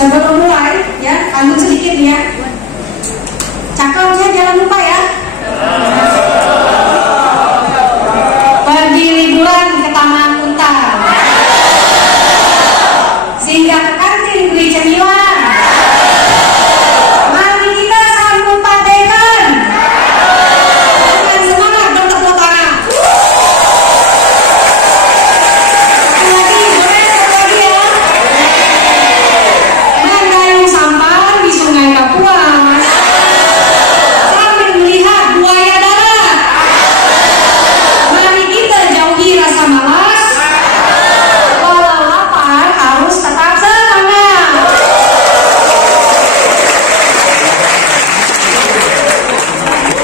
Sebelum mulai, ya, lanjut sedikit ya. Cakapnya jangan lupa ya. Pergi liburan ke Taman Kuta, singgah ke kantin beli cemilan. Mari kita sambut Pak Dekan dengan semangat dan tepuk tangan. Lagi boleh lagi ya. Mengayuh sampan di Sungai Kapuas sambil melihat buaya darat. Mari kita jauhi rasa malas. Walau lapar harus tetap semangat.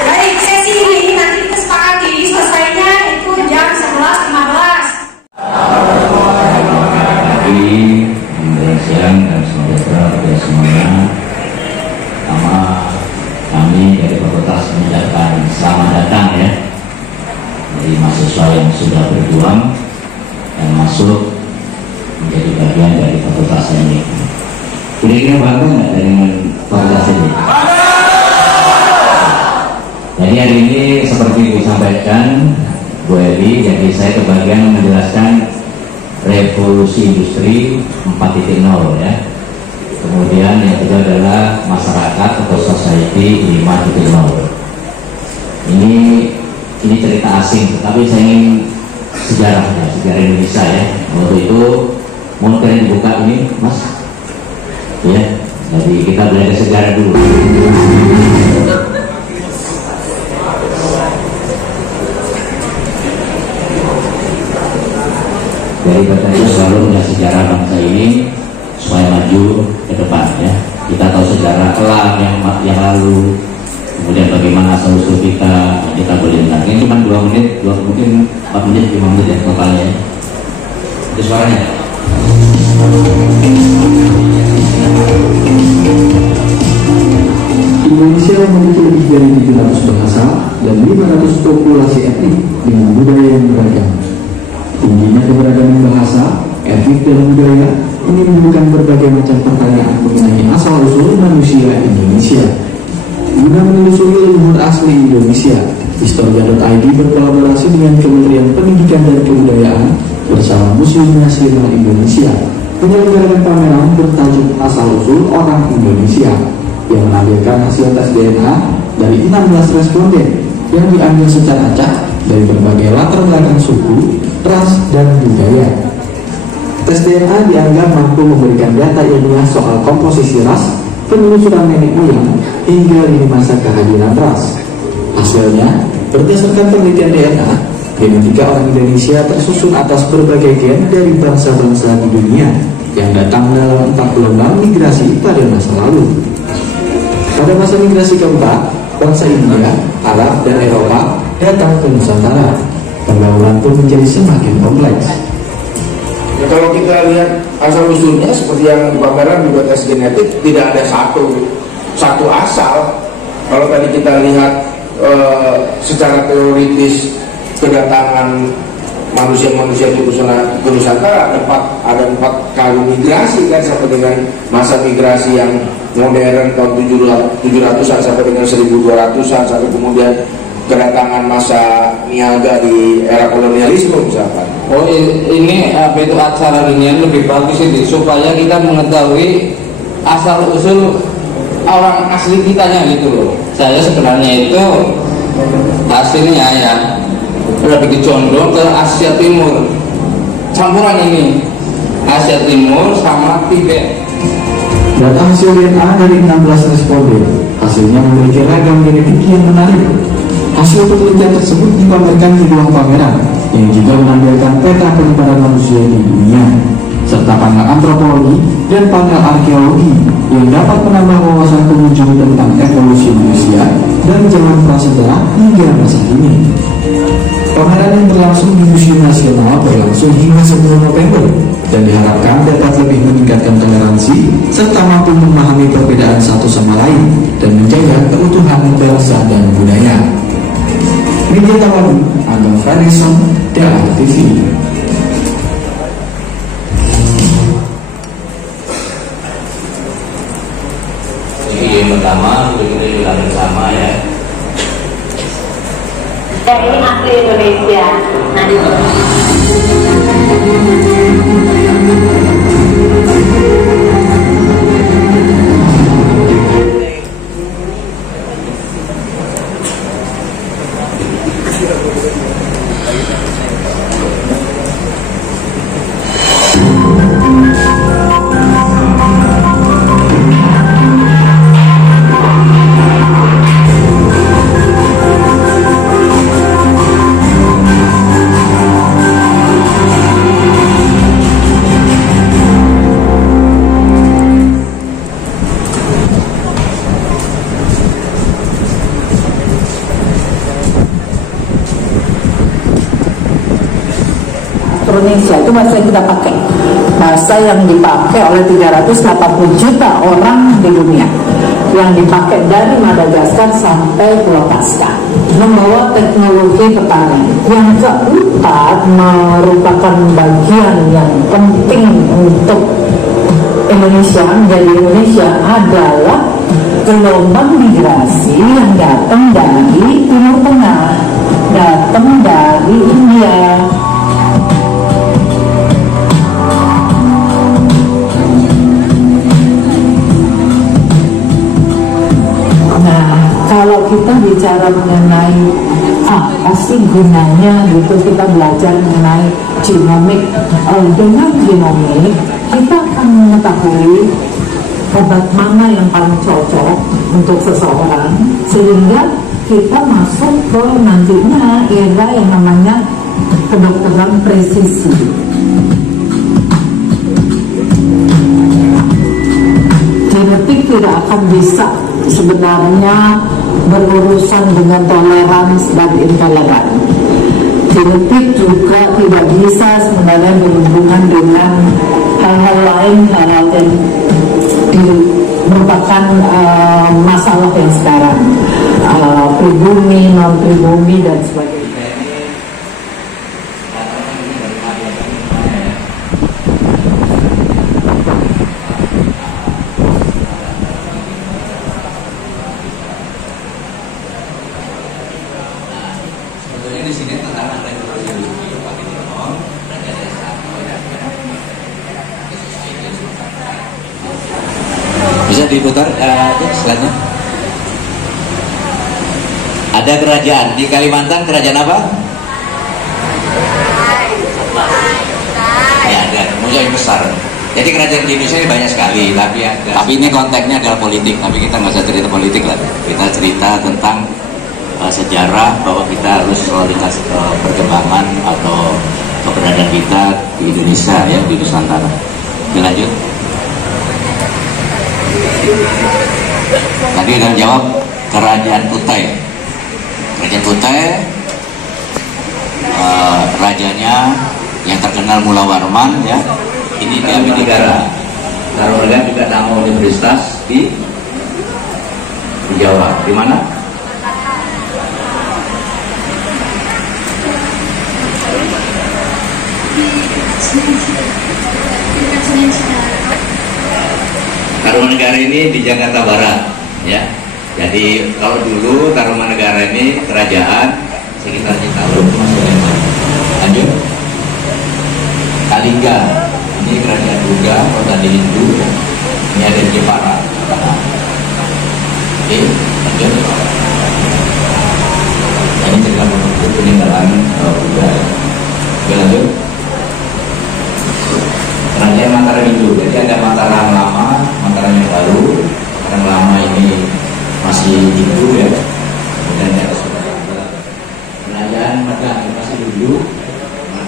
Baik, sesi ini nanti kita sepakati selesainya itu jam 11.15. Pagi, siang dan sejahtera bagi semuanya. Pertama, kami dari Fakultas mengucapkan selamat datang ya dari mahasiswa yang sudah berjuang dan masuk menjadi bagian dari fakultas ini. Kira-kira bangga nggak dengan fakultas ini? Jadi hari ini seperti disampaikan Bu Eli, jadi saya kebagian menjelaskan revolusi industri 4.0 ya. Kemudian yang kedua adalah masyarakat atau society 5.0. Ini cerita asing, tetapi saya ingin sejarahnya, sejarah Indonesia ya. Untuk itu mau kalian buka ini, Mas? Ya, jadi kita belajar sejarah dulu. Dari bertanya selalu punya sejarah bangsa ini supaya maju ke depan ya. Kita tahu sejarah kelam yang lalu, kemudian bagaimana asal usul kita boleh dengar. Ini cuma 2 menit, mungkin 4 menit, 5 menit ya totalnya. Itu suaranya. Indonesia memiliki lebih dari 700 bahasa dan 500 populasi etnik dengan budaya yang beragam. Tingginya keberagaman bahasa, etnik dan budaya menimbulkan berbagai macam pertanyaan mengenai asal-usul manusia Indonesia. Guna menelusuri leluhur asli Indonesia, Historia.id berkolaborasi dengan Kementerian Pendidikan dan Kebudayaan bersama Museum Nasional Indonesia menyelenggarakan pameran bertajuk Asal-usul Orang Indonesia yang menampilkan hasil tes DNA dari 16 responden yang diambil secara acak dari berbagai latar belakang suku, ras, dan budaya. Tes DNA dianggap mampu memberikan data ilmiah soal komposisi ras, penelusuran nenek moyang, hingga lini masa kehadiran ras. Hasilnya, berdasarkan penelitian DNA, genetika orang Indonesia tersusun atas berbagai gen dari bangsa-bangsa di dunia yang datang dalam 4 gelombang migrasi pada masa lalu. Pada masa migrasi keempat, bangsa India, Arab, dan Eropa datang ke Nusantara. Pergaulan pun menjadi semakin kompleks. Ya, kalau kita lihat asal usulnya seperti yang di pameran juga tes genetik, tidak ada satu asal. Kalau tadi kita lihat secara teoritis kedatangan manusia-manusia di Nusantara ada 4 kali migrasi kan, sampai dengan masa migrasi yang modern tahun 700-an sampai dengan 1200-an, sampai kemudian kedatangan masa niaga di era kolonialisme misalkan. Oh, ini apa itu acara ini lebih bagus ini supaya kita mengetahui asal usul orang asli kitanya gitu loh. Saya sebenarnya itu hasilnya ya lebih condong ke Asia Timur, campuran ini Asia Timur sama Tibet. Data hasil DNA dari 16 responden hasilnya memiliki ragam genetik yang menarik. Hasil penelitian tersebut dipamerkan di ruang pameran yang juga menampilkan peta penyebaran manusia di dunia, serta panel antropologi dan panel arkeologi yang dapat menambah wawasan pengunjung tentang evolusi manusia dari zaman prasejarah hingga masa kini. Pameran yang berlangsung di Museum Nasional berlangsung hingga 10 November dan diharapkan dapat lebih meningkatkan toleransi serta mampu memahami perbedaan satu sama lain dan menjaga keutuhan bangsa dan budaya. Media Tawaru, Agam Fredrikson, Dalam TV. bersama, begitu bersama ya. Ini asli Indonesia. Nah, Indonesia itu bahasa yang kita pakai, bahasa yang dipakai oleh 380 juta orang di dunia, yang dipakai dari Madagaskar sampai Pulau Paskah, membawa teknologi pertanian. Yang keempat merupakan bagian yang penting untuk Indonesia menjadi Indonesia adalah gelombang migrasi yang datang dari Timur Tengah, datang dari India. Kalau kita bicara mengenai apa sih gunanya gitu, kita belajar mengenai genomik. Dengan genomik kita akan mengetahui obat mana yang paling cocok untuk seseorang, sehingga kita masuk ke nantinya era yang namanya kedokteran presisi. Genetik tidak akan bisa sebenarnya berurusan dengan toleransi dan intoleran. Genetik juga tidak bisa sebenarnya berhubungan dengan hal-hal lain, hal-hal yang merupakan masalah yang sekarang, pribumi, non pribumi dan sebagainya. Bisa diputar slide-nya. Ada kerajaan di Kalimantan, kerajaan apa? Ya, ada musuh yang besar. Jadi kerajaan di Indonesia ini banyak sekali, tapi ini konteksnya adalah politik. Tapi kita nggak usah cerita politik lah. Kita cerita tentang sejarah, bahwa kita harus melihat perkembangan atau keberadaan kita di Indonesia ya, di Nusantara. Oke, lanjut. Tadi kita jawab kerajaan Kutai. Kerajaan Kutai, rajanya yang terkenal Mula Warman ya. Ini dia negara. Taruhlah juga nama universitas di Jawa. Di mana? Tarumanegara ini di Jakarta Barat ya. Jadi kalau dulu Tarumanegara ini kerajaan sekitar tahun lanjut. Kalingga ini kerajaan juga kota di Hindu ya. Ini ada di Jepara. Oke, lanjut. Ini cerita mengenai peninggalan budaya. Oke, lanjut. Kerajaan Mataram Hindu. Jadi ada Mataram lama, Mataram yang baru. Mataram lama ini masih Hindu ya. Kemudian ada kerajaan Madah masih dulu.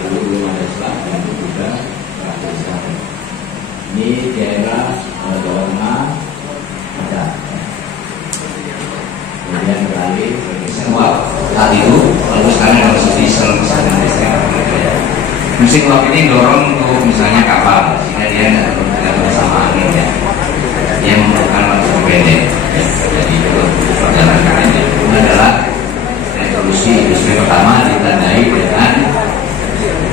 Dulu belum ada Islam, dan itu juga kerajaan Islam. Ini daerah Jawa Tengah, Madah. Kemudian beralih ke Senwal. Saat itu, kalau sekarang harus di Indonesia. Mesin uap ini dorong untuk misalnya kapal, sehingga dia tidak bersama angin ya. Dia memerlukan waktu pendek. Ya. Jadi itu perjalanan ini adalah revolusi industri pertama ditandai dengan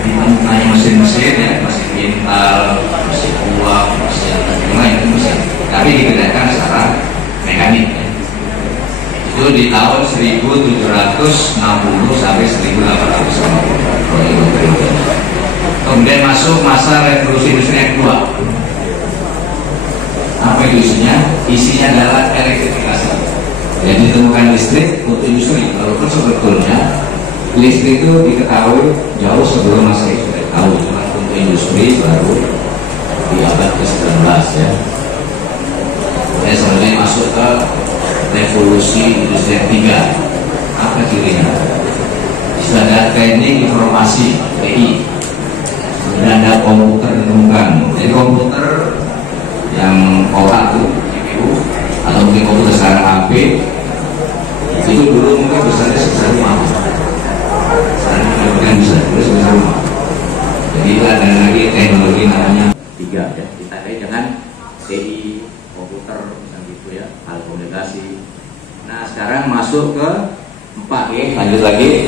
ditemukannya mesin-mesin ya, mesin pintal, mesin uap, mesin lain mesin. Tapi dikerjakan secara mekanik. Ya. itu di tahun 1760 sampai 1850. Kemudian masuk masa revolusi industri yang kedua. Apa itu isinya? Isinya adalah elektrifikasi. Jadi ditemukan listrik untuk industri. Walaupun sebetulnya listrik itu diketahui jauh sebelum Masehi sudah tahu, cuma untuk industri baru di abad ke-19 ya. Sebenarnya masuk ke revolusi industri yang ketiga. Apa cirinya? Ada teknik informasi (TI), kemudian ada komputer ditemukan. Jadi komputer yang otak itu CPU atau mungkin komputer sekarang HP itu dulu mungkin besarnya sebesar rumah. Sekarang mungkin bisa sebesar rumah. Jadi ada lagi teknologi namanya 3 ya. Ditandai dengan TI, komputer, misalnya gitu ya, alat komunikasi. Nah sekarang masuk ke 4 ya, lanjut lagi.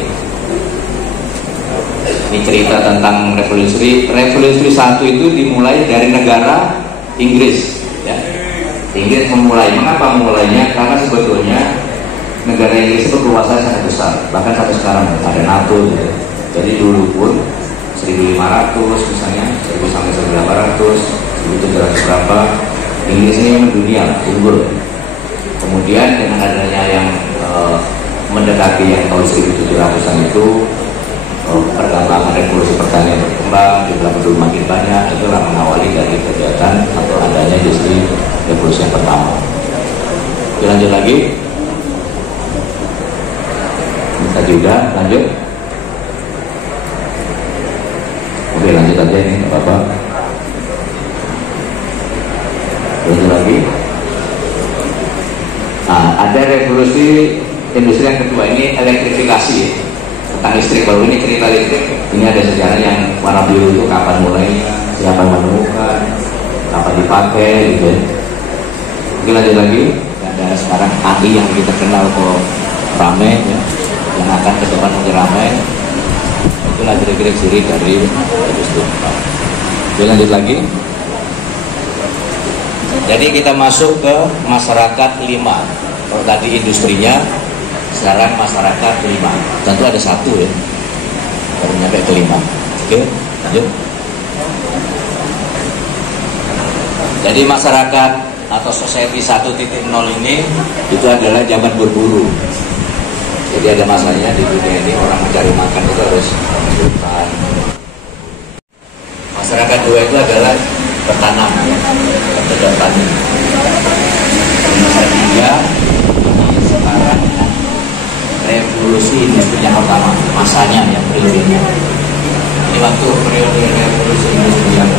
Ini cerita tentang revolusi 1 itu dimulai dari negara Inggris ya. Inggris memulai. Mengapa memulainya? Karena sebetulnya negara Inggris itu berkuasa sangat besar, bahkan sampai sekarang ada NATO gitu. Jadi dulu pun 1500 misalnya, 1000 sampai 1800, 1700 berapa, Inggris ini mendunia, unggul. Kemudian dengan adanya yang mendekati yang tahun 1700-an itu, perkembangan revolusi pertanian berkembang, jumlah penduduk makin banyak, itulah mengawali dari kegiatan atau adanya industri revolusi yang pertama. Oke, lanjut lagi. Bisa juga lanjut. Oke, lanjut aja ini, apa-apa. Lanjut lagi. Nah, ada revolusi industri yang kedua, ini elektrifikasi. Tentang listrik, baru ini cerita listrik. Ini ada sejarah yang warna biru itu kapan mulainya, siapa yang menemukan, kapan dipakai gitu ya. Oke, lanjut lagi. Ada sekarang ahli yang kita kenal kok rame ya, yang akan ke depan menjadi rame. Itulah kira-kira ciri dari industri. Oke, lanjut lagi. Jadi kita masuk ke masyarakat 5. Kalau tadi industrinya, sekarang masyarakat 5. Tentu ada 1 ya, baru nyampe ke 5. Oke, lanjut. Jadi masyarakat atau society 1.0 ini itu adalah zaman berburu. Jadi ada masanya di dunia ini orang mencari makan itu harus hutan. Masyarakat 2 itu adalah bertanam ya, petani. Masyarakat 3 sekarang revolusi industri yang pertama, masanya yang periodenya. Ini waktu periode revolusi industri yang